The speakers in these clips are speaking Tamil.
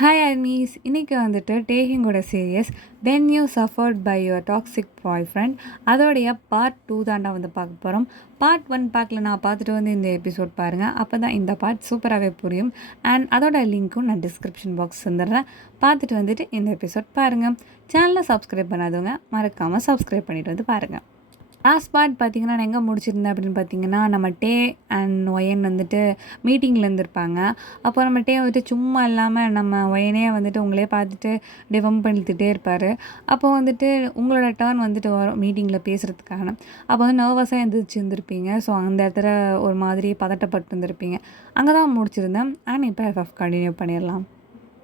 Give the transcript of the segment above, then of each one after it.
ஹாய் அர்மீஸ், இன்றைக்கி வந்துட்டு டேகிங்கோட series when you suffered by your toxic boyfriend அதோடைய பார்ட் 2 தாண்டா வந்து பார்க்க போகிறோம். பார்ட் 1 பார்க்கல நான் பார்த்துட்டு வந்து இந்த எபிசோட் பாருங்கள், அப்போ தான் இந்த பார்ட் சூப்பராகவே புரியும். அண்ட் அதோட லிங்க்கும் நான் டிஸ்கிரிப்ஷன் பாக்ஸ் வந்துடுறேன், பார்த்துட்டு வந்துட்டு இந்த எபிசோட் பாருங்கள். சேனலை சப்ஸ்கிரைப் பண்ணாதவங்க மறக்காமல் சப்ஸ்கிரைப் பண்ணிவிட்டு வந்து பாருங்கள். லாஸ்ட் பார்ட் பார்த்திங்கன்னா நான் எங்கே முடிச்சிருந்தேன் அப்படின்னு பார்த்தீங்கன்னா, நம்ம டே அண்ட் ஒயன் வந்துட்டு மீட்டிங்கில் இருந்திருப்பாங்க. அப்போ நம்ம டே வந்துட்டு சும்மா இல்லாமல் நம்ம ஒயனே வந்துட்டு உங்களே பார்த்துட்டு டிவம் பண்ணிட்டுட்டே இருப்பார். அப்போ வந்துட்டு உங்களோட டர்ன் வந்துட்டு வரும் மீட்டிங்கில் பேசுகிறதுக்கான. அப்போ வந்து நர்வஸாக இருந்துருப்பீங்க. ஸோ அந்த இடத்துல ஒரு மாதிரி பதட்டப்பட்டு இருந்திருப்பீங்க. அங்கே தான் முடிச்சிருந்தேன். அண்ட் இப்போ எஃப்எஃப் கண்டினியூ பண்ணிடலாம்.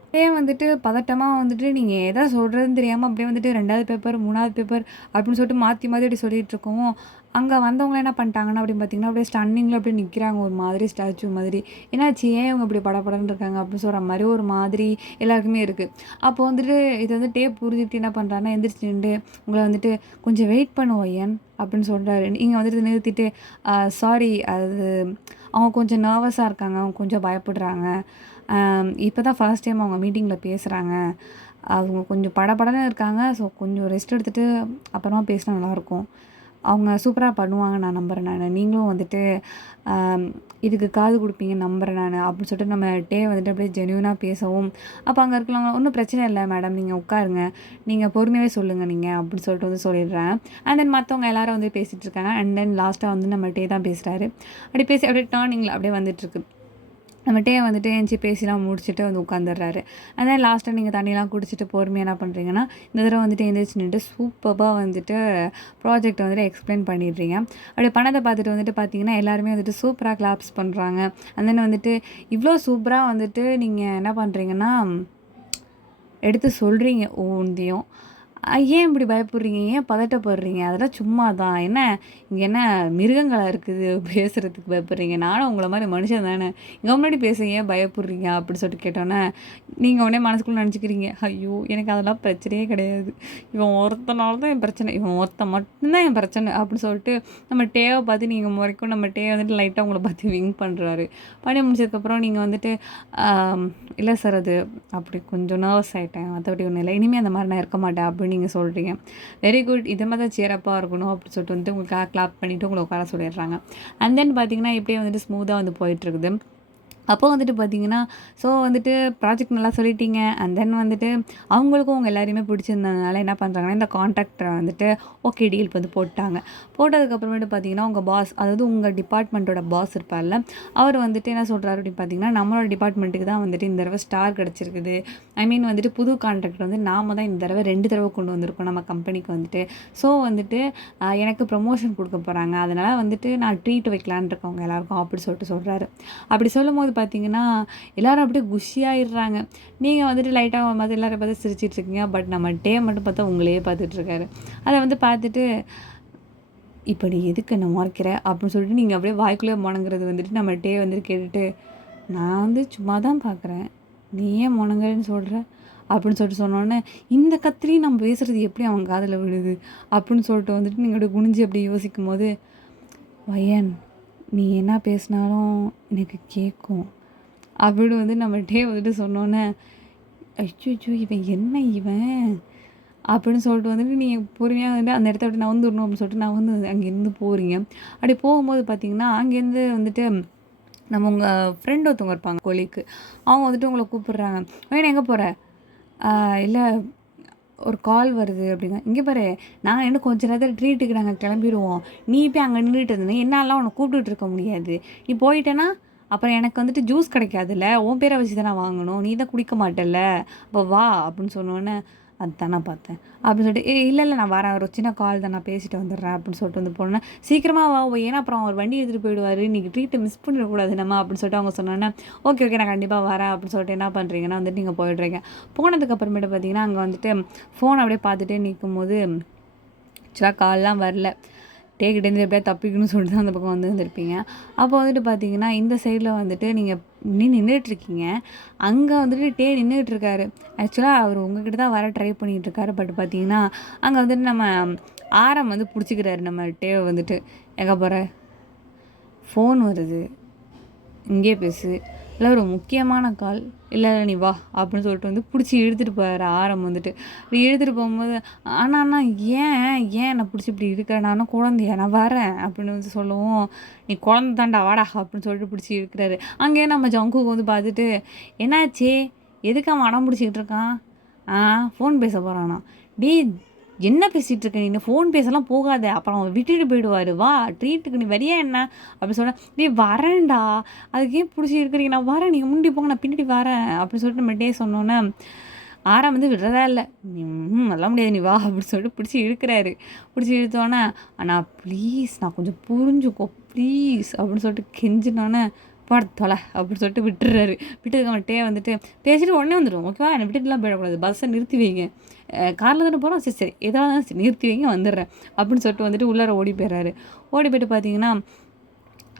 அப்படியே வந்துட்டு பதட்டமாக வந்துட்டு நீங்கள் எதை சொல்கிறதுன்னு தெரியாமல் அப்படியே வந்துட்டு 2வது பேப்பர் 3வது பேப்பர் அப்படின்னு சொல்லிட்டு மாற்றி மாற்றி அப்படி சொல்லிகிட்ருக்கோம். அங்கே வந்தவங்க என்ன பண்ணிட்டாங்கன்னா அப்படின்னு பார்த்தீங்கன்னா அப்படியே ஸ்டன்னிங்கில் அப்படியே நிற்கிறாங்க, ஒரு மாதிரி ஸ்டாச்சு மாதிரி. என்னாச்சு, ஏன் இவங்க இப்படி படப்படன்னு இருக்காங்க அப்படின்னு சொல்கிற மாதிரி ஒரு மாதிரி எல்லாருக்குமே இருக்குது. அப்போ வந்துட்டு இது வந்து டேப் புரிஞ்சுட்டு என்ன பண்ணுறாங்கன்னா எந்திரிச்சு நின்று உங்களை வந்துட்டு கொஞ்சம் வெயிட் பண்ணுவோம் ஏன் அப்படின்னு சொல்கிறாரு. நீங்கள் வந்துட்டு நிறுத்திட்டு சாரி, அது அவங்க கொஞ்சம் நர்வஸாக இருக்காங்க, அவங்க கொஞ்சம் பயப்படுறாங்க, இப்போ தான் ஃபர்ஸ்ட் டைம் அவங்க மீட்டிங்கில் பேசுகிறாங்க, அவங்க கொஞ்சம் படபடன்னு இருக்காங்க, ஸோ கொஞ்சம் ரெஸ்ட் எடுத்துகிட்டு அப்புறமா பேசினா நல்லாயிருக்கும், அவங்க சூப்பராக பண்ணுவாங்க நான் நம்புகிறேன், நீங்களும் வந்துட்டு இதுக்கு காது கொடுப்பீங்க நம்புகிறேன் அப்படின்னு சொல்லிட்டு நம்ம டே வந்துட்டு அப்படியே ஜென்யூனாக பேசவும். அப்போ அங்கே இருக்கலாம் ஒன்றும் பிரச்சனை இல்லை மேடம், நீங்கள் உட்காருங்க, நீங்கள் பொறுமையாகவே சொல்லுங்கள் நீங்கள் அப்படின்னு சொல்லிட்டு வந்து சொல்லிடுறேன். அண்ட் தென் மற்றவங்க எல்லாரும் வந்து பேசிகிட்டு இருக்காங்க. அண்ட் தென் லாஸ்ட்டாக வந்து நம்ம டே தான் பேசுகிறாரு. அப்படி பேசி அப்படியே டர்னிங்கில் அப்படியே வந்துட்டுருக்கு. நம்ம டே வந்துட்டு எஞ்சி பேசிலாம் முடிச்சுட்டு வந்து உட்காந்துடுறாரு. அண்ட் தென் லாஸ்ட்டாக நீங்கள் தண்ணியெலாம் குடிச்சிட்டு பொறுமையாக என்ன பண்ணுறீங்கன்னா இந்த தடவை வந்துட்டு எந்திரிச்சு நின்றுட்டு சூப்பராக வந்துட்டு ப்ராஜெக்டை வந்துட்டு எக்ஸ்பிளைன் பண்ணிடுறீங்க. அப்படி பண்ணதை பார்த்துட்டு வந்துட்டு பார்த்தீங்கன்னா எல்லாருமே வந்துட்டு சூப்பராக கிளாப்ஸ் பண்ணுறாங்க. அண்ட் தென் வந்துட்டு இவ்வளோ சூப்பராக வந்துட்டு நீங்கள் என்ன பண்ணுறீங்கன்னா எடுத்து சொல்கிறீங்க ஒவ்வொன்றையும். ஏன் இப்படி பயப்படுறீங்க, ஏன் பதட்டப்படுறீங்க, அதெல்லாம் சும்மா தான், என்ன இங்கே என்ன மிருகங்களாக இருக்குது பேசுகிறதுக்கு பயப்படுறீங்க, நானும் உங்களை மாதிரி மனுஷன் தானே, இங்கே முன்னாடி பேச ஏன் பயப்படுறீங்க அப்படின்னு சொல்லிட்டு கேட்டோன்னே நீங்கள் உடனே மனசுக்குள்ளே நினச்சிக்கிறீங்க, ஐயோ எனக்கு அதெல்லாம் பிரச்சனையே கிடையாது, இவன் ஒருத்தனால தான் என் பிரச்சனை, இவன் ஒருத்தன் மட்டும்தான் என் பிரச்சனை அப்படின்னு சொல்லிட்டு நம்ம டேவை பார்த்து நீங்கள் முறைக்கும் நம்ம டே வந்துட்டு லைட்டாக உங்களை பார்த்து விங் பண்ணுறாரு. பண்ணி முடிச்சதுக்கப்புறம் நீங்கள் வந்துட்டு இல்லை சார் அது அப்படி கொஞ்சம் நர்வஸ் ஆகிட்டேன், மற்றபடி ஒன்றும் இல்லை, இனிமேல் அந்த மாதிரி நான் இருக்க மாட்டேன் அப்படின்னு நீங்கள் சொல்கிறீங்க. வெரி குட், இதை மாதிரி தான் சேரப்பாக இருக்கணும் அப்படின்னு சொல்லிட்டு வந்துட்டு உங்களுக்கு கிளாப் பண்ணிவிட்டு உங்களை உட்கார சொல்லிடுறாங்க. அண்ட் தென் பார்த்தீங்கன்னா இப்படியே வந்துட்டு ஸ்மூத்தாக வந்து போயிட்டுருக்குது. அப்போ வந்துட்டு பார்த்தீங்கன்னா ஸோ வந்துட்டு ப்ராஜெக்ட் நல்லா சொல்லிட்டீங்க. அண்ட் தென் வந்துட்டு அவங்களுக்கும் உங்கள் எல்லாரையுமே பிடிச்சிருந்ததுனால என்ன பண்ணுறாங்கன்னா இந்த கான்ட்ராக்டரை வந்துட்டு ஓகே டீல் வந்து போட்டாங்க. போட்டதுக்கப்புறமேட்டு பார்த்தீங்கன்னா உங்கள் பாஸ், அதாவது உங்கள் டிபார்ட்மெண்ட்டோட பாஸ் இருப்பார்ல, அவர் வந்துட்டு என்ன சொல்கிறாரு அப்படின்னு பார்த்தீங்கன்னா நம்மளோட டிபார்ட்மெண்ட்டுக்கு தான் வந்துட்டு இந்த தடவை ஸ்டார் கிடச்சிருக்குது. ஐ மீன் வந்துட்டு புது கான்ட்ராக்ட் வந்து நாம தான் இந்த தடவை 2 தடவை கொண்டு வந்திருக்கோம் நம்ம கம்பெனிக்கு வந்துட்டு. ஸோ வந்துட்டு எனக்கு ப்ரமோஷன் கொடுக்க போகிறாங்க, அதனால் வந்துட்டு நான் ட்ரீட் வைக்கலான் இருக்கவங்க எல்லாருக்கும் அப்படி சொல்லிட்டு சொல்கிறாரு. அப்படி சொல்லும் போது பார்த்தீங்கன்னா எல்லோரும் அப்படியே குஷியாகிடுறாங்க. நீங்கள் வந்துட்டு லைட்டாக மாதிரி எல்லோரும் பார்த்து சிரிச்சிட்ருக்கீங்க. பட் நம்ம டே மட்டும் பார்த்தா உங்களையே பார்த்துட்ருக்காரு. அதை வந்து பார்த்துட்டு இப்போ நீ எதுக்கு என்ன மறைக்கிற அப்படின்னு சொல்லிட்டு நீங்கள் அப்படியே வாய்க்குள்ளே முணங்குறது வந்துட்டு நம்ம டே வந்துட்டு கேட்டுட்டு நான் வந்து சும்மா தான் பார்க்குறேன், நீ ஏன் முணங்குறேன்னு சொல்கிற அப்படின்னு சொல்லிட்டு சொன்னோன்னே இந்த கத்திரி நம்ம பேசுகிறது எப்படி அவங்க காதில் விழுது அப்படின்னு சொல்லிட்டு வந்துட்டு நீங்கள் அப்படியே குனிஞ்சு அப்படி யோசிக்கும் போது வயன் நீ என்ன பேசினாலும் எனக்கு கேட்கும் அப்படின்னு வந்து நம்ம டே வந்துட்டு சொன்னோன்னே அச்சோ இவன் என்ன இவன் அப்படின்னு சொல்லிட்டு வந்துட்டு நீங்கள் பொறுமையாக வந்துட்டு அந்த இடத்த விட்டு நான் வந்துடணும் அப்படின்னு சொல்லிட்டு நான் வந்து அங்கேருந்து போகிறீங்க. அப்படி போகும்போது பார்த்தீங்கன்னா அங்கேருந்து வந்துட்டு நம்ம உங்கள் ஃப்ரெண்ட் ஒருத்தவங்க இருப்பாங்க கொலிக்கு, அவங்க வந்துட்டு உங்களை கூப்பிடுறாங்க. வேணும் எங்கே போகிற, இல்லை ஒரு கால் வருது அப்படிங்க, இங்கே பாரு நாங்கள் இன்னும் கொஞ்சம் நேரத்தில் ட்ரீட்டுக்கு நாங்கள் கிளம்பிடுவோம், நீ போய் அங்கே நின்றுட்டு இருந்தேன் என்னாலாம் உன்னை கூப்பிட்டுட்டு இருக்க முடியாது, நீ போயிட்டேன்னா அப்புறம் எனக்கு வந்துட்டு ஜூஸ் கிடைக்காதுல்ல, உன் பேரை வச்சு தான் நான் வாங்கணும், நீ தான் குடிக்க மாட்டேல்ல, அப்போ வா அப்படின்னு சொன்னோன்னே அதுதான் நான் பார்த்தேன் அப்படின்னு சொல்லிட்டு இல்லை நான் வரேன், ஒரு சின்ன கால் தான், நான் பேசிட்டு வந்துடுறேன் அப்படின்னு சொல்லிட்டு வந்து போனேன். சீக்கிரமாக வா, ஏன்னா அப்புறம் அவர் வண்டி எடுத்துகிட்டு போயிடுவார், இன்றைக்கி ட்ரீட்டை மிஸ் பண்ணிடக்கூடாது நம்ம அப்படின்னு சொல்லிட்டு அவங்க சொன்னோன்னே ஓகே நான் கண்டிப்பாக வரேன் அப்படின்னு சொல்லிட்டு என்ன பண்ணுறீங்கன்னா வந்துட்டு நீங்கள் போயிடுறீங்க. போனதுக்கப்புறமேட்டு பார்த்தீங்கன்னா அங்கே வந்துட்டு ஃபோன் அப்படியே பார்த்துட்டே நிற்கும் போது ஆக்சுவலாக கால்லாம் வரல, டேக்கிட்டேருந்து எப்படியா தப்பிக்கணும்னு சொல்லிட்டு தான் அந்த பக்கம் வந்து வந்துருப்பீங்க. அப்போ வந்துட்டு பார்த்தீங்கன்னா இந்த சைடில் வந்துட்டு நீங்கள் நின்றுட்டுருக்கீங்க, அங்கே வந்துட்டு டே நின்றுட்டுருக்காரு. ஆக்சுவலாக அவர் உங்ககிட்ட தான் வர ட்ரை பண்ணிகிட்ருக்காரு. பட் பார்த்தீங்கன்னா அங்கே வந்துட்டு நம்ம ஆரம் வந்து பிடிச்சிக்கிறாரு நம்ம டேவை வந்துட்டு, எங்கே போகிற, ஃபோன் வருது இங்கே பேசு இல்லை ஒரு முக்கியமான கால், இல்லை நீ வா அப்படின்னு சொல்லிட்டு வந்து பிடிச்சி இழுத்துட்டு போகிறாரு ஆரம் வந்துட்டு. இப்படி இழுத்துட்டு போகும்போது, அண்ணா அண்ணா ஏன் ஏன் என்னை பிடிச்சி இப்படி இருக்கிற, நானும் குழந்தையா, நான் வரேன் அப்படின்னு வந்து சொல்லவும், நீ குழந்தை தாண்டா வாடா அப்படின்னு சொல்லிட்டு பிடிச்சி இழுக்கிறாரு. அங்கேயே நம்ம ஜங்குக்கு வந்து பார்த்துட்டு, என்னாச்சு எதுக்கு அவன் அடம் பிடிச்சிக்கிட்டு இருக்கான், ஃபோன் பேச போகிறானா, டீ என்ன பேசிகிட்டு இருக்க நீ, ஃபோன் பேசலாம் போகாத, அப்புறம் அவன் விட்டுட்டு போயிடுவார், வா ட்ரீட்டுக்கு நீ வரியா என்ன அப்படின்னு சொன்னேன். நீ வரேன்டா, அதுக்கு ஏன் பிடிச்சி இருக்கிறீங்க, நான் வரேன், நீங்கள் முன்னாடி போங்க, நான் பின்னாடி வரேன் அப்படின்னு சொல்லிட்டு நம்ம டே சொன்னோன்னே ஆறாம் வந்து விடுறதா இல்லை, நீ நல்லா முடியாது நீ வா அப்படின்னு சொல்லிட்டு பிடிச்சி இழுக்கிறாரு. பிடிச்சி இழுத்தோன்னே, அண்ணா ப்ளீஸ் நான் கொஞ்சம் புரிஞ்சுக்கோ ப்ளீஸ் அப்படின்னு சொல்லிட்டு கெஞ்சினோன்னே, போட தொலை அப்படின்னு சொல்லிட்டு விட்டுறாரு. விட்டதுக்கு அவன்கிட்டே வந்துட்டு பேசிட்டு உடனே வந்துடும், ஓகேவா, என்னை விட்டுட்டுலாம் போயிடக்கூடாது, பஸ்ஸை நிறுத்தி வைங்க, காரில் தானே போகிறோம், சரி சரி ஏதாவது சரி நிறுத்தி வைங்க வந்துடுறேன் அப்படின்னு சொல்லிட்டு வந்துட்டு உள்ளார ஓடி போயிடுறாரு. ஓடி போய்ட்டு பார்த்தீங்கன்னா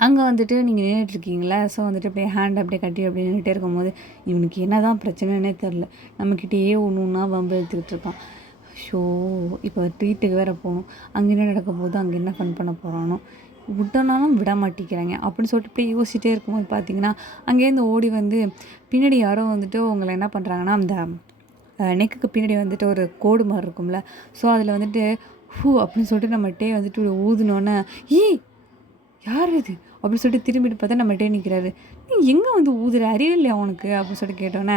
அங்கே வந்துட்டு நீங்கள் நின்றுட்டுருக்கீங்களா, ஸோ வந்துட்டு அப்படியே ஹேண்ட் அப்படியே கட்டி அப்படியே நின்றுட்டே இருக்கும்போது, இவனுக்கு என்ன தான் பிரச்சனைன்னே தெரில, நம்மக்கிட்டேயே ஒன்று ஒன்றா வம்பு எடுத்துக்கிட்டு இருக்கான். ஷோ இப்போ ட்ரீட்டுக்கு வேறு போகணும், அங்கே என்ன நடக்க போகுது, அங்கே என்ன ஃபன் பண்ண போகிறானோ, விட்டனாலும் விட மாட்டேங்கிறாங்க அப்படின்னு சொல்லிட்டு இப்படியே யோசிச்சிட்டே இருக்கும்போது பார்த்தீங்கன்னா, அங்கேருந்து ஓடி வந்து பின்னாடி யாரோ வந்துட்டு உங்களை என்ன பண்ணுறாங்கன்னா, அந்த நெக்குக்கு பின்னாடி வந்துட்டு ஒரு கோடு மாதிரி இருக்கும்ல, ஸோ அதில் வந்துட்டு ஹூ அப்படின்னு சொல்லிட்டு நம்மகிட்டே வந்துட்டு ஊதுனோன்னே, யார் இது அப்படின்னு சொல்லிட்டு திரும்பிட்டு பார்த்தா நம்மகிட்டே நிற்கிறாரு. நீ எங்கே வந்து ஊதுற, அறிவு இல்லையா உனக்கு அப்படின்னு சொல்லிட்டு கேட்டோன்னே,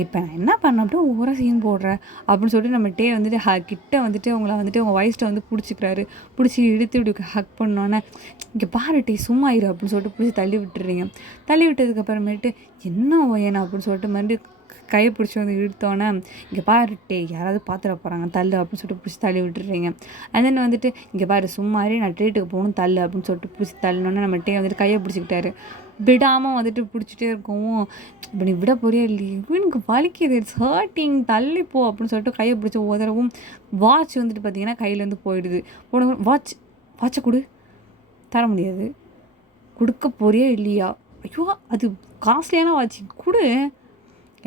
இப்போ நான் என்ன பண்ணட்டும் ஒவ்வொரு சீன் போடுறேன் அப்படின்னு சொல்லிட்டு நம்மகிட்டே வந்துட்டு கிட்ட வந்துட்டு உங்களை வந்துட்டு உங்கள் வயசில் வந்து பிடிச்சிக்கிறாரு. பிடிச்சி இழுத்து இப்படி ஹக் பண்ணோன்னே, இங்கே பாருட்டே சும்மா இரு அப்படின்னு சொல்லிட்டு பிடிச்சி தள்ளி விட்டுறீங்க. தள்ளி விட்டதுக்கப்புறமேட்டு என்ன ஓயனா அப்படின்னு சொல்லிட்டு மறுபடியும் கையை பிடிச்சி வந்து இழுத்தோன்னே, இங்கே பாருட்டே யாராவது பார்த்துட போகிறாங்க தள்ளு அப்படின்னு சொல்லிட்டு பிடிச்சி தள்ளி விட்டுறீங்க. அண்ட் தென் வந்துட்டு இங்கே பாரு சும்மாரி நான் ட்ரீட்டுக்கு போகணும் தள்ளு அப்படின்னு சொல்லிட்டு பிடிச்சி தள்ளினோன்னே நம்மகிட்டே வந்துட்டு கையை பிடிச்சிக்கிட்டாரு. விடாமல் வந்துட்டு பிடிச்சிட்டே இருக்கவும், இப்போ நீ விட போறியா இல்லையே, எனக்கு வலிக்குது, இட்ஸ் ஹர்ட்டிங், தள்ளிப்போ அப்படின்னு சொல்லிட்டு கையை பிடிச்சி உதறவும் வாட்ச் வந்துட்டு பார்த்தீங்கன்னா கையிலேருந்து போயிடுது. போன வாட்சை கொடு, தர முடியாது, கொடுக்க போறியா இல்லையா, ஐயோ அது காஸ்ட்லியான வாட்ச் கொடு,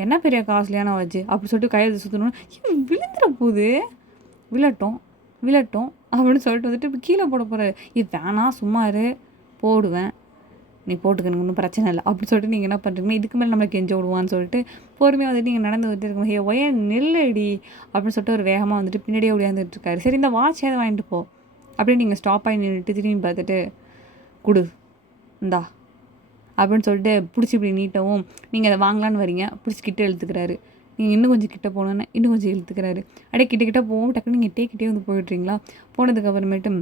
என்ன பெரிய காஸ்ட்லியான வாட்ச் அப்படி சொல்லிட்டு கையை சுற்றணும், விழுந்துட போகுது, விழட்டும் அப்படின்னு சொல்லிட்டு வந்துட்டு இப்போ கீழே போட போகிறாரு. இது வேணாம் சும்மாரு, போடுவேன் நீ போட்டுக்கணும் ஒன்றும் பிரச்சனை இல்லை அப்படி சொல்லிட்டு நீங்கள் என்ன பண்ணுறீங்கன்னா, இதுக்கு மேலே நம்மளுக்கு கெஞ்ச விடுவான்னு சொல்லிட்டு பொறுமையாக வந்துட்டு நீங்கள் நடந்து வந்துட்டு இருக்கும், ஒய நெல்லடி அப்படின்னு சொல்லிட்டு ஒரு வேகமாக வந்துட்டு பின்னாடியே ஓடியாந்துட்டு இருக்காரு. சரி இந்த வாட்ச் ஏதாவது வாங்கிட்டு போ அப்படின்னு நீங்கள் ஸ்டாப் ஆகி நின்றுட்டு திரும்பி பார்த்துட்டு, குடு இந்தா அப்படின்னு சொல்லிட்டு பிடிச்சி இப்படி நீட்டவும், நீங்கள் அதை வாங்கலான்னு வரீங்க, பிடிச்சி கிட்ட இழுத்துக்கிறாரு. நீங்கள் இன்னும் கொஞ்சம் கிட்ட போனோன்னே இன்னும் கொஞ்சம் இழுத்துக்கிறாரு. அப்படியே கிட்ட போகவும் டக்குன்னு நீங்கள் கிட்டே வந்து போயிட்டுறீங்களா. போனதுக்கப்புறமேட்டு,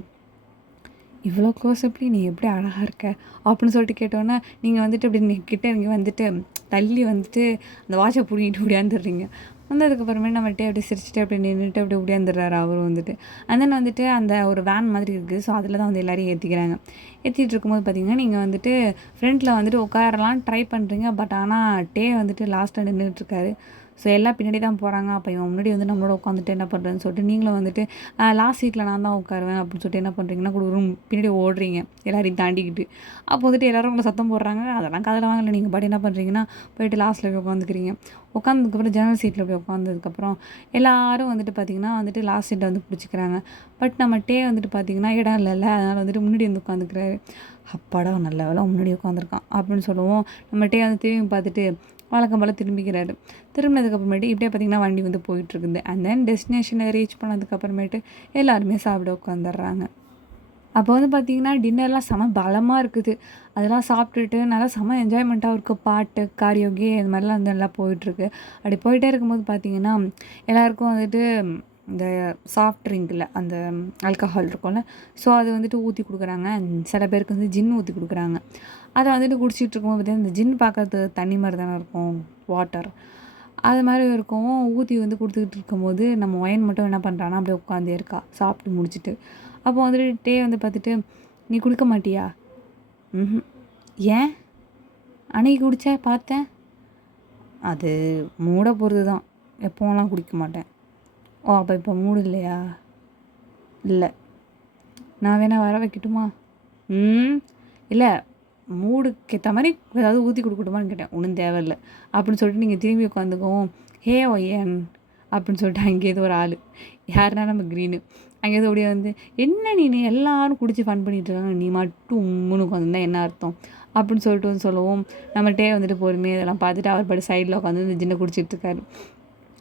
இவ்வளோ க்ளோஸ் எப்படி நீ எப்படி அழகாக இருக்க அப்படின்னு சொல்லிட்டு கேட்டோன்னே, நீங்கள் வந்துட்டு அப்படி கிட்ட இங்கே வந்துட்டு தள்ளி வந்துட்டு அந்த வாட்சை பிடிங்கிட்டு ஓடியாந்துடுறீங்க. வந்ததுக்கப்புறமே நம்மகிட்டே அப்படி சிரிச்சுட்டு அப்படி நின்றுட்டு அப்படி ஓடியாந்துடுறாரு அவரும் வந்துட்டு. அண்ட் தென் வந்துட்டு அந்த ஒரு வேன் மாதிரி இருக்குது, ஸோ அதில் தான் வந்து எல்லோரையும் ஏற்றிக்கிறாங்க. ஏற்றிட்டு இருக்கும்போது பார்த்தீங்கன்னா, நீங்கள் வந்துட்டு ஃப்ரண்ட்டில் வந்துட்டு உட்காரலாம் ட்ரை பண்ணுறீங்க, பட் ஆனால் டே வந்துட்டு லாஸ்ட்டில் நின்றுட்டுருக்காரு. ஸோ எல்லாம் பின்னாடி தான் போகிறாங்க. அப்போ இவன் முன்னாடி வந்து நம்மளோட உட்காந்துட்டு என்ன பண்ணுறதுன்னு சொல்லிட்டு நீங்களும் வந்துட்டு லாஸ்ட் சீட்டில் நான் தான் உட்காருவேன் அப்படின்னு சொல்லிட்டு என்ன பண்ணுறீங்கன்னா, ரூம் பின்னாடி ஓடுறீங்க எல்லாரையும் தாண்டிக்கிட்டு. அப்போ வந்துட்டு எல்லோரும் உங்களை சத்தம் போடுறாங்க, அதெல்லாம் கதில் வாங்கலை. நீங்கள் பாட்டு என்ன பண்ணுறீங்கன்னா, போயிட்டு லாஸ்ட்டில் போய் உட்காந்துக்கிறீங்க. உட்காந்ததுக்கப்புறம் ஜன்னல் சீட்டில் போய் உட்காந்ததுக்கப்புறம் எல்லோரும் வந்துட்டு பார்த்திங்கன்னா வந்துட்டு லாஸ்ட் சீட்டை வந்து பிடிச்சிக்கிறாங்க. பட் நம்ம டே வந்துட்டு பார்த்திங்கன்னா இடம் இல்லைல்ல, அதனால் வந்துட்டு முன்னாடி வந்து உட்காந்துக்கிறாரு. அப்பாடா நல்ல வேலை முன்னாடி உட்காந்துருக்கான் அப்படின்னு சொல்லுவோம். நம்ம டே வந்து திரும்பி பார்த்துட்டு வழக்கம் போல் திரும்பிக்கிறாரு. திரும்பினதுக்கப்புறமேட்டு இப்படியே பார்த்திங்கன்னா வண்டி வந்து போயிட்டுருக்குது. அண்ட் தென் டெஸ்டினேஷனை ரீச் பண்ணதுக்கப்புறமேட்டு எல்லாருமே சாப்பிட உட்காந்துடுறாங்க. அப்போ வந்து பார்த்திங்கன்னா டின்னர்லாம் செம பலமாக இருக்குது. அதெல்லாம் சாப்பிட்டுட்டு நல்லா செம என்ஜாய்மெண்ட்டாக இருக்குது. பாட்டு காரியோகே இது மாதிரிலாம் வந்து நல்லா போயிட்டுருக்கு. அப்படி போயிட்டே இருக்கும்போது பார்த்திங்கன்னா எல்லாேருக்கும் வந்துட்டு இந்த சாஃப்ட் ட்ரிங்கில் அந்த ஆல்கஹால் இருக்கும்ல, ஸோ அது வந்துட்டு ஊற்றி கொடுக்குறாங்க. சில பேருக்கு வந்து ஜின் ஊற்றி கொடுக்குறாங்க. அதை வந்துட்டு குடிச்சிட்டு இருக்கும்போது பார்த்தீங்கன்னா, இந்த ஜின் பார்க்கறது தண்ணி மாதிரி தானே இருக்கும், வாட்டர் அது மாதிரி இருக்கும். ஊற்றி வந்து கொடுத்துக்கிட்டு இருக்கும்போது நம்ம ஒயின் மட்டும் என்ன பண்ணுறான்னா அப்படியே உட்காந்தே இருக்கா சாப்பிட்டு முடிச்சுட்டு. அப்போ வந்துட்டு டே வந்து பார்த்துட்டு, நீ குடிக்க மாட்டியா, ஏன் அன்னைக்கு குடித்தா பார்த்தேன், அது மூட பொறுத்து தான், எப்போலாம் குடிக்க மாட்டேன். ஓ அப்போ இப்போ மூடு இல்லையா, இல்லை நான் வேணால் வர வைக்கட்டுமா, இல்லை மூடுக்கு ஏற்ற மாதிரி ஏதாவது ஊற்றி கொடுக்கட்டுமான்னு கேட்டேன். ஒன்றும் தேவையில்லை அப்படின்னு சொல்லிட்டு நீங்கள் திரும்பி உட்காந்துக்கவும், ஹே ஒய்யன் அப்படின்னு சொல்லிட்டு அங்கேயே ஒரு ஆள், யாருன்னா நம்ம க்ரீனு அங்கேருந்து அப்படியே வந்து, "என்ன நீ எல்லாரும் குடிச்சு ஃபன் பண்ணிட்டு இருக்காங்க. நீ மட்டும் உம்முன்னு உட்காந்துருந்தா என்ன அர்த்தம்?" அப்படின்னு சொல்லிட்டு வந்து சொல்லவும், நம்மள்ட்டே வந்துட்டு பொறுமையாக இதெல்லாம் பார்த்துட்டு அவர் பாட்டு சைடில் உட்காந்து இந்த ஜின்னை குடிச்சிட்டு இருக்காரு.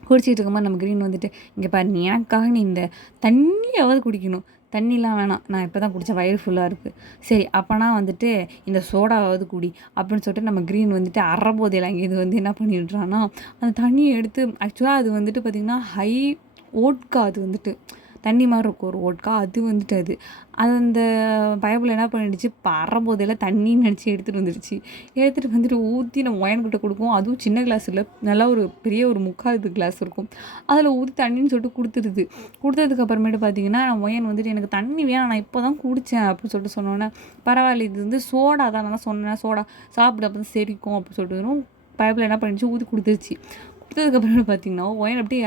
குடிச்சிட்டு இருக்கும்போது நம்ம க்ரீன் வந்துட்டு, "இங்கே பாரு நீ எனக்காக நீ இந்த தண்ணியாவது குடிக்கணும். தண்ணிலாம் வேணாம். நான் இப்போ தான் குடித்தேன். வயிறு ஃபுல்லாக இருக்குது. சரி அப்போனா வந்துட்டு இந்த சோடாவாவது குடி." அப்படின்னு சொல்லிட்டு நம்ம க்ரீன் வந்துட்டு அறபோதையில் அங்கேருந்து வந்து என்ன பண்ணிடுறான்னா, அந்த தண்ணியை எடுத்து ஆக்சுவலாக அது வந்துட்டு பார்த்திங்கன்னா ஓட்கா அது வந்துட்டு தண்ணி மாதிரி இருக்கும் ஒரு ஓட்கா. அது வந்துட்டு அது அந்த பைபிள் என்ன பண்ணிடுச்சு, பறம்போதையில் தண்ணின்னு நினச்சி எடுத்துகிட்டு வந்துடுச்சு. எடுத்துகிட்டு வந்துட்டு ஊற்றி நம்ம ஒயன்கிட்ட கொடுக்கும். அதுவும் சின்ன கிளாஸ் இல்லை, நல்லா ஒரு பெரிய ஒரு 3/4 கிளாஸ் இருக்கும். அதில் ஊற்றி தண்ணின்னு சொல்லிட்டு கொடுத்துருது. கொடுத்ததுக்கு அப்புறமேட்டு பார்த்தீங்கன்னா ஒயன் வந்துட்டு, "எனக்கு தண்ணி வேணாம், நான் இப்போ தான் குடித்தேன்." அப்படின்னு சொல்லிட்டு சொன்னோன்னே, "பரவாயில்ல இது வந்து சோடா தான், நான் தான் சொன்னேன் சோடா சாப்பிடு அப்போ தான் செரிக்கும்." அப்படின்னு சொல்லிட்டு பைபிள் என்ன பண்ணிடுச்சு, ஊற்றி கொடுத்துருச்சு. கொடுத்ததுக்கப்புறம் பார்த்தீங்கன்னா ஒயன் அப்படியே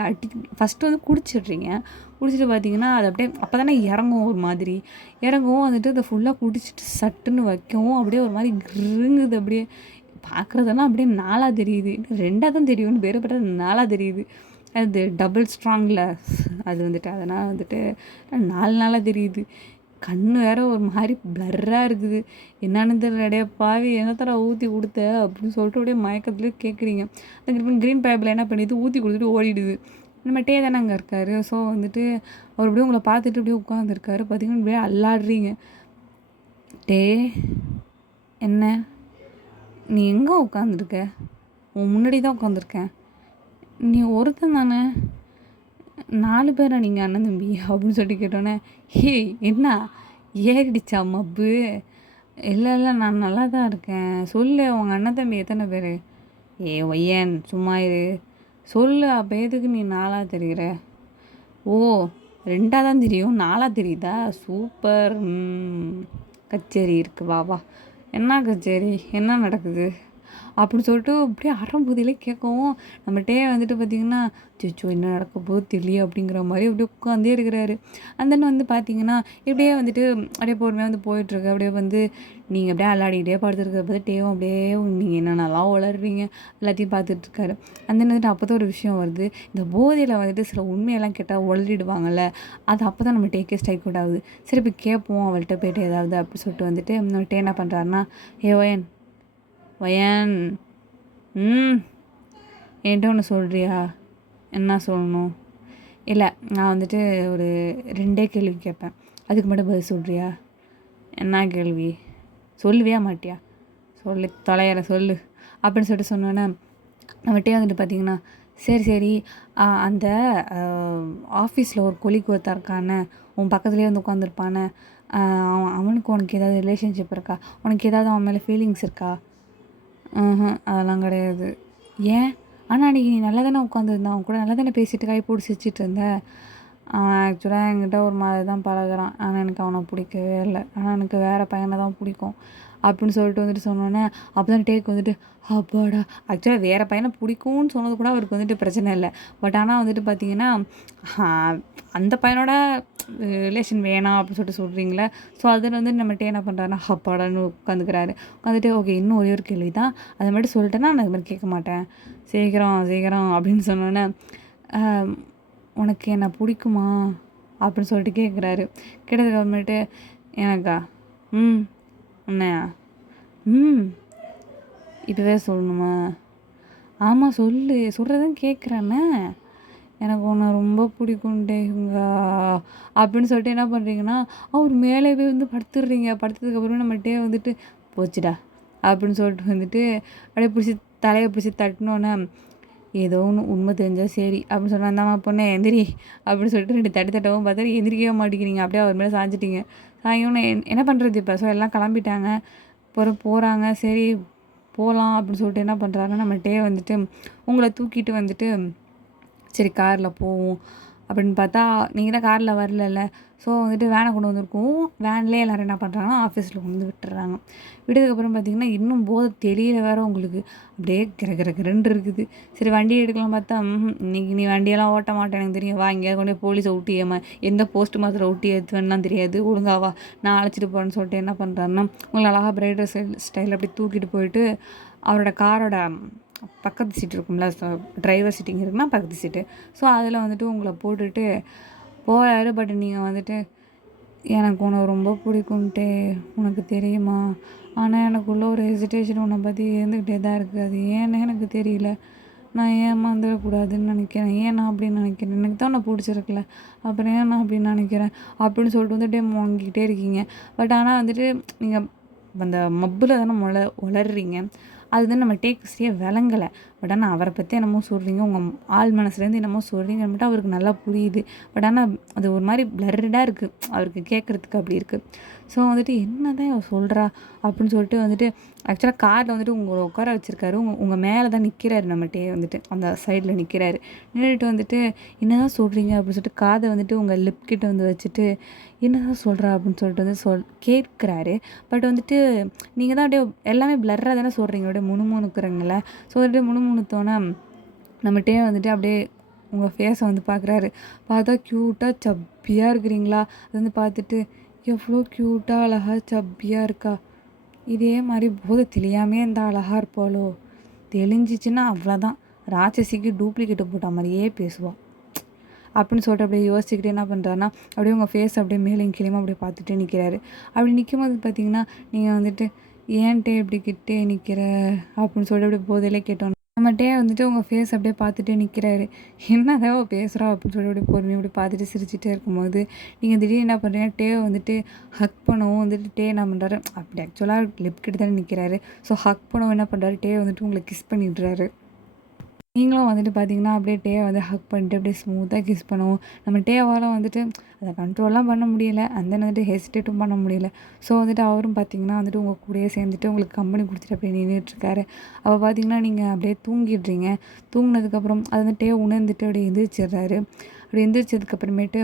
ஃபஸ்ட்டு வந்து குடிச்சிட்டு பார்த்தீங்கன்னா அது அப்படியே அப்போ தானே இறங்கும் ஒரு மாதிரி இறங்கவும் வந்துட்டு அதை ஃபுல்லாக குடிச்சிட்டு சட்டுன்னு வைக்கவும் அப்படியே ஒரு மாதிரி கிருங்குது. அப்படியே பார்க்குறதெல்லாம் அப்படியே நாளாக தெரியுது. 2ஆக தான் தெரியும்னு வேறுபட்ட நாளாக தெரியுது. அது டபுள் ஸ்ட்ராங்கில் அது வந்துட்டு அதனால் வந்துட்டு 4 நாளாக தெரியுது. கண்ணு வேற ஒரு மாதிரி பிளர்ராக இருக்குது. என்னன்னு தெரியல, "டே பாவி என்னத்தடா ஊற்றி கொடுத்த?" அப்படின்னு சொல்லிட்டு அப்படியே மயக்கத்துலேயே கேட்குறீங்க. அந்த க்ரீன் பேப்பில் என்ன பண்ணிடுது, ஊற்றி கொடுத்துட்டு ஓடிடுது. நம்ம டே தானே அங்கே இருக்கார். ஸோ வந்துட்டு அவர் அப்படியே உங்களை பார்த்துட்டு அப்படியே உட்காந்துருக்காரு. பார்த்தீங்கன்னா அப்படியே அல்லாடுறீங்க. "டே என்ன நீ எங்கே உட்காந்துருக்க? உன் முன்னாடி தான் உட்காந்துருக்கேன். நீ ஒருத்தன் தானே, 4 பேரா நீங்கள் அண்ணன் தம்பி?" அப்படின்னு சொல்லிட்டு கேட்டோன்னே, "ஹே என்ன ஏறிடுச்சா மப்பு? இல்லை இல்லை நான் நல்லா தான் இருக்கேன். சொல்லு உங்கள் அண்ணன் தம்பி எத்தனை பேர்?" "ஏ ஒய்யன் சும்மா இரு. சொல்லு அப்போ எதுக்கு நீ 4ஆக தெரிகிற?" "ஓ 2ஆக தான் தெரியும், 4ஆக தெரியுதா? சூப்பர். கச்சேரி இருக்குது, வா வா. என்ன கச்சேரி, என்ன நடக்குது?" அப்படின்னு சொல்லிட்டு அப்படியே அறம்புதியிலே கேட்கவும் நம்மகிட்டே வந்துட்டு பார்த்திங்கன்னா, "அச்சச்சோ என்ன நடக்க போகுது தெரியலையே" அப்படிங்கிற மாதிரி அப்படியே உட்காந்தே இருக்கிறாரு. அந்தன்னு வந்து பார்த்திங்கன்னா இப்படியே வந்துட்டு அப்படியே பொறுமையாக வந்து போயிட்டுருக்கு. அப்படியே வந்து நீங்கள் அப்படியே அல்லாடிக்கிட்டே படுத்துருக்கிறத பார்த்து டேவும் அப்படியே நீங்கள் என்னென்னலாம் உளர்றீங்க எல்லாத்தையும் பார்த்துட்ருக்காரு. அந்த வந்துட்டு அப்போ தான் ஒரு விஷயம் வருது. இந்த போதையில் வந்துட்டு சில உண்மையெல்லாம் கேட்டால் உளறிடுவாங்கள்ல, அது அப்போ தான் நம்ம டேக்கே ஸ்ட்ரைக் அவுட் ஆகுது. சரி போய் கேட்போம் அவள்கிட்ட போய்ட்டு ஏதாவது அப்படி சொல்லிட்டு வந்துட்டு நம்மகிட்ட என்ன பண்ணுறாருன்னா, "ஏ ஒயன் வயன் என்கிட்ட ஒன்று சொல்கிறியா?" "என்ன சொல்லணும்?" "இல்லை நான் வந்துட்டு ஒரு 2 கேள்வி கேட்பேன், அதுக்கு மட்டும் பதில் சொல்கிறியா?" "என்ன கேள்வி? சொல்லுவியா மாட்டியா?" "சொல்லு தொலைகிறேன் சொல்லு." அப்படின்னு சொல்லிட்டு சொன்னோன்னே நம்மகிட்டே வந்துட்டு பார்த்தீங்கன்னா, "சரி சரி அந்த ஆஃபீஸில் ஒரு கொலிக்கு ஒருத்தன் இருக்கானே, உன் பக்கத்துலேயே வந்து உட்காந்துருப்பானே, அவனுக்கு உனக்கு ஏதாவது ரிலேஷன்ஷிப் இருக்கா? உனக்கு ஏதாவது அவன் மேலே ஃபீலிங்ஸ் இருக்கா?" அதெல்லாம் கிடையாது." "ஏன்? ஆனால் அன்றைக்கி நீ நல்லா தானே உட்காந்துருந்தான், அவன் கூட நல்லா தானே பேசிட்டு கை போட்டு சிரிச்சிட்டு இருந்த." "ஆக்சுவலாக என்கிட்ட ஒரு மாதிரி தான் பழகுறான், ஆனால் எனக்கு அவனை பிடிக்கவே இல்லை. ஆனால் எனக்கு வேறு பையனை தான் பிடிக்கும்." அப்படின்னு சொல்லிட்டு வந்துட்டு சொன்னோன்னே அப்போ தான் டேக் வந்துட்டு, அப்பாடா! ஆக்சுவலாக வேறு பையனை பிடிக்கும்னு சொன்னது கூட அவருக்கு வந்துட்டு பிரச்சனை இல்லை. பட் ஆனால் வந்துட்டு பார்த்தீங்கன்னா அந்த பையனோட ரிலேஷன் வேணாம் அப்படின்னு சொல்லிட்டு சொல்கிறீங்களே. ஸோ அதில் வந்து நம்மகிட்ட என்ன பண்ணுறாருன்னா அப்பாடான்னு உட்காந்துக்கிறாரு. உட்காந்துட்டு, "ஓகே இன்னும் ஒரே ஒரு கேள்வி தான், அதை மட்டும் சொல்லிட்டேன்னா நான் அது மாதிரி கேட்க மாட்டேன். சீக்கிரம் சீக்கிரம்." அப்படின்னு சொன்னோன்னே, "உனக்கு என்ன பிடிக்குமா?" அப்படின்னு சொல்லிட்டு கேட்குறாரு. கேட்டதுக்கு அப்புறமேட்டு, "எனக்கா? உன்னையா? இப்போவே சொல்லணுமா?" "ஆமாம் சொல்லு, சொல்கிறதான் கேட்குறேன்னே." "எனக்கு உன்னை ரொம்ப பிடிக்கும்டேங்கா." அப்படின்னு சொல்லிட்டு என்ன பண்ணுறீங்கன்னா அவர் மேலேவே வந்து படுத்துடுறீங்க. படுத்ததுக்கப்புறம் நம்மகிட்டே வந்துட்டு, "போச்சுடா." அப்படின்னு சொல்லிட்டு வந்துட்டு அப்படியே பிடிச்சி தலையை பிடிச்சி தட்டினோன்னே, "ஏதோ ஒன்று உண்மை தெரிஞ்சால் சரி." அப்படின்னு சொன்னால், "அந்தாம்மா பொண்ணே எந்திரி." அப்படின்னு சொல்லிட்டு 2 தட்டி தட்டவும் பார்த்தா எந்திரிக்கவே மாட்டேங்கிறீங்க. அப்படியே அவர் மேலே சாஞ்சிட்டீங்க. சாயங்காலம் என்ன பண்ணுறது இப்போ? ஸோ எல்லாம் கிளம்பிட்டாங்க. போகிறாங்க. சரி போகலாம் அப்படின்னு சொல்லிட்டு என்ன பண்ணுறாங்கன்னா நம்மகிட்டே வந்துட்டு உங்களை தூக்கிட்டு வந்துட்டு, "சரி காரில் போவோம்." அப்படின்னு பார்த்தா நீங்கள் தான் காரில் வரலல்ல. ஸோ வந்துட்டு வேனை கொண்டு வந்திருக்கோம். வேன்லேயே எல்லோரும் என்ன பண்ணுறாங்கன்னா ஆஃபீஸில் கொண்டு வந்து விட்டுறாங்க. விட்டதுக்கப்புறம் பார்த்திங்கன்னா இன்னும் போதை தெரியல வேறு உங்களுக்கு. அப்படியே கிரகிரன்னு இருக்குது. சரி வண்டி எடுக்கலாம் பார்த்தா, "இன்னைக்கு நீ வண்டியெல்லாம் ஓட்ட மாட்டேன் எனக்கு தெரியும். வா எங்கேயாவது கொண்டு போய் போலீஸை ஊட்டி எந்த போஸ்ட் மாத்திரம் ஊட்டி ஏற்றுவேன்லாம் தெரியாது. ஒழுங்கா வா நான் அழைச்சிட்டு போகிறேன்னு." சொல்லிட்டு என்ன பண்ணுறாருன்னா உங்களை அழகாக பிரைடர் ஸ்டைல் அப்படி தூக்கிட்டு போயிட்டு அவரோட காரோட பக்கத்து சீட்டு இருக்கும்ல, ஸோ டிரைவர் சீட்டிங் இருக்குன்னா பக்கத்து சீட்டு. ஸோ அதில் வந்துட்டு உங்களை போட்டுட்டு போகிறாரு. பட் நீங்கள் வந்துட்டு எனக்கு உன்னை ரொம்ப பிடிக்கும்ட்டே, உனக்கு தெரியுமா? ஆனால் எனக்குள்ள ஒரு ஹெசிடேஷன் உன்னை பற்றி இருந்துக்கிட்டே தான் இருக்குது. அது ஏன்னு எனக்கு தெரியல. நான் ஏமாந்துடக்கூடாதுன்னு நினைக்கிறேன். ஏன் நான் அப்படின்னு நினைக்கிறேன்? எனக்கு தான் உன்னை பிடிச்சிருக்குல, அப்புறம் ஏன் நான் அப்படின்னு நினைக்கிறேன் அப்படின்னு சொல்லிட்டு வந்துட்டு வாங்கிக்கிட்டே இருக்கீங்க. பட் ஆனால் வந்துட்டு நீங்கள் அந்த மப்பில் தானே உளர்றீங்க. அது வந்து நம்ம டேக்ஸ்டே விளங்கலை. பட் ஆனால் அவரை பற்றி என்னமோ சொல்கிறீங்க, உங்கள் ஆள் மனசுலேருந்து என்னமோ சொல்கிறீங்க மட்டும் அவருக்கு நல்லா புரியுது. பட் ஆனால் அது ஒரு மாதிரி பிளர்டாக இருக்குது, அவருக்கு கேட்குறதுக்கு அப்படி இருக்குது. ஸோ வந்துட்டு என்ன தான் இவ சொல்கிறா அப்படின்னு சொல்லிட்டு வந்துட்டு ஆக்சுவலாக காரில் வந்துட்டு உங்களை உட்கார வச்சுருக்காரு. உங்கள் மேலே தான் நிற்கிறாரு, நம்மகிட்டே வந்துட்டு அந்த சைடில் நிற்கிறாரு. நின்றுட்டு வந்துட்டு என்ன தான் சொல்கிறீங்க அப்படின்னு சொல்லிட்டு காதை வந்துட்டு உங்கள் லிப் கிட்ட வந்து வச்சுட்டு என்ன தான் சொல்கிறா அப்படின்னு சொல்லிட்டு வந்து கேட்குறாரு. பட் வந்துட்டு நீங்கள் தான் அப்படியே எல்லாமே பிளர்ராக தானே சொல்கிறீங்க, அப்படியே முணுமுணுக்குறீங்கள. ஸோ வந்துட்டு முணுமுணுத்தோன்னே நம்மகிட்டே வந்துட்டு அப்படியே உங்கள் ஃபேஸை வந்து பார்க்குறாரு. பார்த்தா க்யூட்டாக சப்பியாக இருக்கிறீங்களா? அது வந்து பார்த்துட்டு எவ்வளோ க்யூட்டாக அழகாக சப்பியாக இருக்கா, இதே மாதிரி போதை தெரியாமே இந்த அழகாக இருப்பாளோ, தெளிஞ்சிச்சின்னா அவ்வளோதான், ராட்சசிக்கு டூப்ளிகேட்டு போட்ட மாதிரியே பேசுவாள் அப்படின்னு சொல்லிட்டு அப்படியே யோசிச்சுக்கிட்டே என்ன பண்ணுறாருன்னா அப்படியே உங்கள் ஃபேஸ் அப்படியே மேலேயும் கீழேயும் அப்படியே பார்த்துட்டே நிற்கிறாரு. அப்படி நிற்கும் போது பார்த்தீங்கன்னா நீங்கள் வந்துட்டு ஏன்ட்டே இப்படி கிட்டே நிற்கிற அப்படின்னு சொல்லிட்டு அப்படியே போதையிலே கேட்டோம். நம்மகிட்டே வந்துட்டு உங்கள் ஃபேஸ் அப்படியே பார்த்துட்டே நிற்கிறாரு. என்னதான் பேசுகிறா அப்படின்னு சொல்லி அப்படியே பொறுமையாக அப்படி பார்த்துட்டு சிரிச்சுட்டே இருக்கும்போது நீங்கள் திடீர்னு என்ன பண்ணுறீங்க, டேவை வந்துட்டு ஹக் பண்ணவும் வந்துட்டு டே என்ன பண்ணுறாரு, அப்படி ஆக்சுவலாக லிப் கிட்ட தானே நிற்கிறாரு. ஸோ ஹக் பண்ணவும் என்ன பண்ணுறாரு, டே வந்துட்டு உங்களை கிஸ் பண்ணிடுறாரு. நீங்களும் வந்துட்டு பார்த்தீங்கன்னா அப்படியே டேவை வந்து ஹக் பண்ணிட்டு அப்படியே ஸ்மூத்தாக கிஸ் பண்ணுவோம். நம்ம டேவால் வந்துட்டு அதை கண்ட்ரோல்லாம் பண்ண முடியல, அந்த வந்துட்டு ஹெசிடேட்டும் பண்ண முடியல. ஸோ வந்துட்டு அவரும் பார்த்தீங்கன்னா வந்துட்டு உங்கள் கூடயே சேர்ந்துட்டு உங்களுக்கு கம்பெனி கொடுத்துட்டு அப்படியே நின்றுட்டுருக்காரு. அப்போ பார்த்தீங்கன்னா நீங்கள் அப்படியே தூங்கிடுறீங்க. தூங்கினதுக்கப்புறம் அது வந்து டே உணர்ந்துட்டு அப்படியே எந்திரிச்சிடுறாரு. அப்படி எந்திரிச்சதுக்கப்புறமேட்டு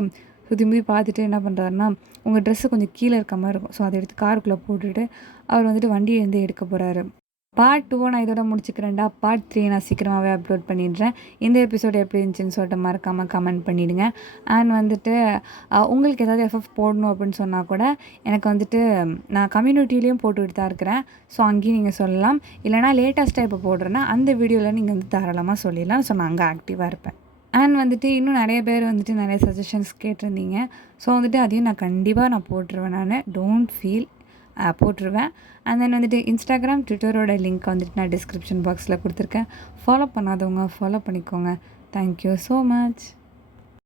சுற்றி முற்றி பார்த்துட்டு என்ன பண்ணுறாருன்னா உங்கள் ட்ரெஸ்ஸு கொஞ்சம் கீழே இருக்க மாதிரி இருக்கும். ஸோ அதை எடுத்து காருக்குள்ளே போட்டுட்டு அவர் வந்துட்டு வண்டியை வந்து எடுக்க போகிறாரு. பார்ட் 2 நான் இதோட முடிச்சுக்கிறேன்டா. பார்ட் 3 நான் சீக்கிரமாகவே அப்லோட் பண்ணிடுறேன். இந்த எபிசோடு எப்படி இருந்துச்சுன்னு சொல்லிட்டு மறக்காமல் கமெண்ட் பண்ணிவிடுங்க. அண்ட் வந்துட்டு உங்களுக்கு ஏதாவது எஃப்எஃப் போடணும் அப்படின்னு சொன்னால் கூட எனக்கு வந்துட்டு நான் கம்யூனிட்டிலையும் போட்டுக்கிட்டு தான் இருக்கிறேன். ஸோ அங்கேயும் நீங்கள் சொல்லலாம். இல்லைனா லேட்டஸ்ட்டாக இப்போ போடுறேன்னா அந்த வீடியோவில் நீங்கள் வந்து தாராளமாக சொல்லிடலாம். ஸோ நான் அங்கே ஆக்டிவாக இருப்பேன். அண்ட் வந்துட்டு இன்னும் நிறைய பேர் வந்துட்டு நிறைய சஜஷன்ஸ் கேட்டிருந்தீங்க. ஸோ வந்துட்டு அதையும் நான் கண்டிப்பாக போட்டுருவேன். டோன்ட் ஃபீல் போட்டுருவேன். அண்ட் தென் வந்துட்டு இன்ஸ்டாகிராம், ட்விட்டரோட லிங்க் வந்துட்டு நான் டிஸ்கிரிப்ஷன் பாக்ஸில் கொடுத்துருக்கேன். ஃபாலோ பண்ணாதவங்க ஃபாலோ பண்ணிக்கோங்க. Thank you so much.